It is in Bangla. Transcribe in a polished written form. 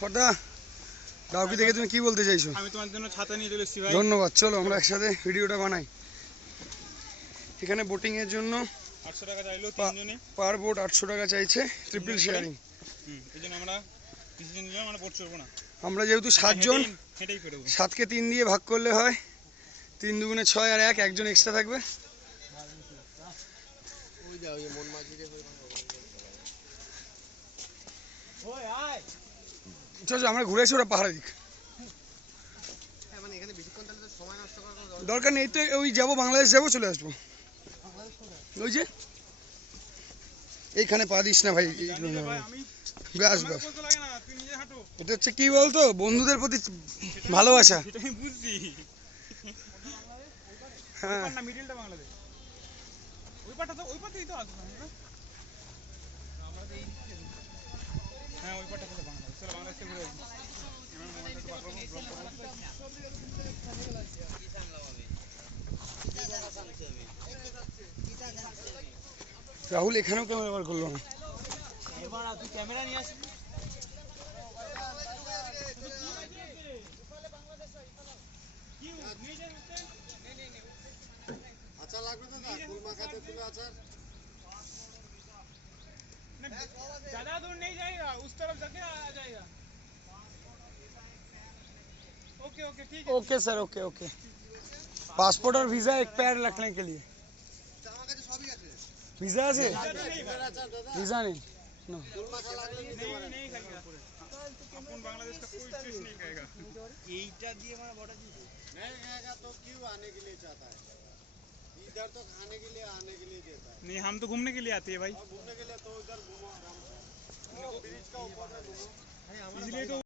ফটা কাউকে দেখে তুমি কি বলতে চাইছো? আমি তোমার জন্য ছাতা নিয়ে চলে এসেছি ভাই। ধন্যবাদ, চলো আমরা একসাথে ভিডিওটা বানাই। এখানে বোটিং এর জন্য 800 টাকা চাইলো তিনজনে, পার বোট 800 টাকা চাইছে, ট্রিপল শেয়ারিং। এইজন্য আমরা ডিসিশন নিলাম আমরা বোট চড়বো না। আমরা যেহেতু 7 জন, হেঁটেই পেরোবো। 7কে 3 দিয়ে ভাগ করলে হয় 3 দুগুণে 6 আর 1 একজন এক্সট্রা থাকবে। চল আমরা ঘুরে আসি ওরা পাহাড়ের দিক। দরকার নেই তো, ওই যাবো বাংলাদেশ যাবো, চলে আসবো। ওই যে এইখানে পা দিস না ভাই, ব্যাস ব্যাস। এটা হচ্ছে কি বলতো, বন্ধুদের প্রতি ভালোবাসা। বুঝছি। হ্যাঁ মিডিলটা বাংলাদেশ, ওই পাটা তো ওই পাটেই তো আসবে না। হ্যাঁ ওই পাটা তো বাংলাদেশ। চলো বাংলাদেশে ঘুরে আসি। রাহুল এখানেও ক্যামেরা বার করলো না। তুই ক্যামেরা নিয়ে আসবি। আচ্ছা লাগবে তো না, ফুল মাখাতে তুলে আচার। ज़्यादा दूर नहीं जाएगा, उस तरफ जाके आ जाएगा। ओके ओके ठीक है। Okay sir, okay okay. Passport और वीजा एक पैर रखने के लिए। वीजा আছে? वीजा नहीं नो। ফুল মাখা লাগলে নিতে পারেন। नहीं खाएगा, अपन बांग्लादेश का कोई टेस्ट नहीं खाएगा। এইটা দিয়ে মানে বড় দিদি नहीं खाएगा तो क्यों आने के लिए चाहता है? इधर तो खाने के लिए आने के लिए देता है। नहीं हम तो घूमने के लिए आते हैं भाई। घूमने के लिए तो इधर घूमो आराम से, ब्रिज का ऊपर में घूमो। इसलिए तो